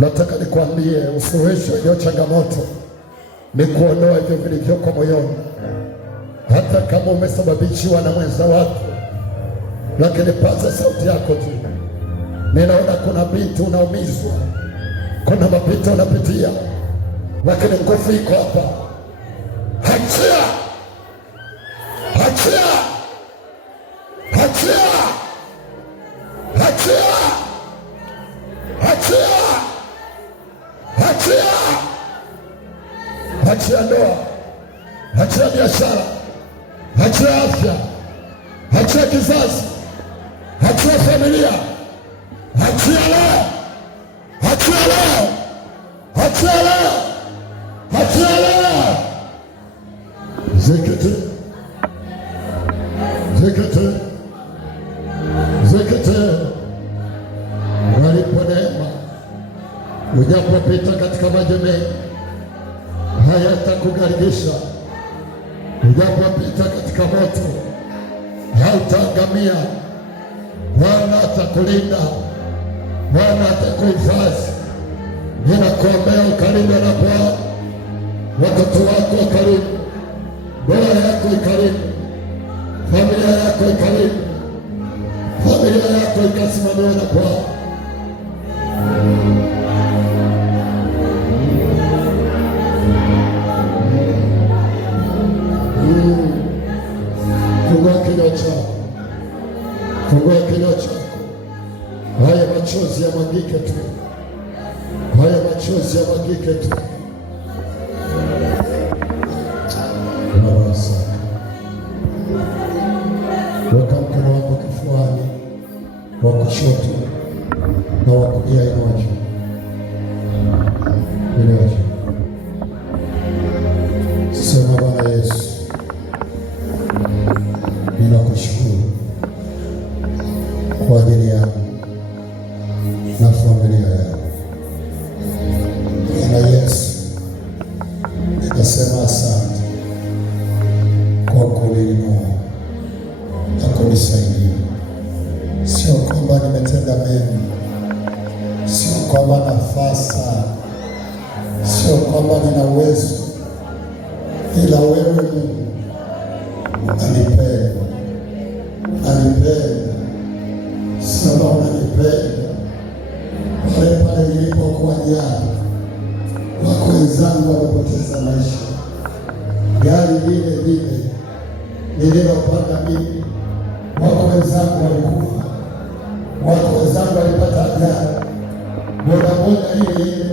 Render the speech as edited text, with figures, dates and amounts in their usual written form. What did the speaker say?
Nataka nikwambie usuluhisho hiyo changamoto ni kuondoa hivyo vilivyoko moyoni. Hata kama umesababishiwa na mwenza wako, lakini paza sauti yako tu. Ninaona kuna binti unaumizwa, kuna mapito unapitia, lakini nguvu iko hapa. Achia, achia, achia, achia, achia, achia, achia ndoa, achia biashara, achia afya, achia kizazi, achia familia, achia leo, achia leo, achia leo, achia leo. Zekete, zekete, zekete. Walipo neema, ujapopita katika maji mengi hayatakugharigisha. Ujapopita katika moto hautaangamia. Bwana atakulinda, Bwana atakuhifadhi. Ninakuombea ukaribu na Bwana, watoto wako wakaribu, ndoa yako ikaribu, familia yako ikaribu, familia yako ikasimamiwa na Bwana. Fungua kinywa chako, fungua kinywa chako. Haya machozi yamwagike tu, haya machozi yamwagike tu. Weka mkono wako kifuani, wa kushoto na wa kulia. Inua juu, inua juu. Sema, Bwana Yesu, ninakushukuru kwa ajili yangu na familia yangu. Bwana Yesu, ninasema asante kwa kuninua na kunisaidia. Sio kwamba nimetenda mema, sio kwamba nafaa sana, sio kwamba nina uwezo, ila wewe Mungu unanipenda, unanipenda. Sema unanipenda. Pale pale nilipokuwa jana, wako wenzangu wamepoteza maisha, gari lile lile nililopanda mimi, wako wenzangu walikufa, wako wenzangu walipata ajali, bodaboda ile ile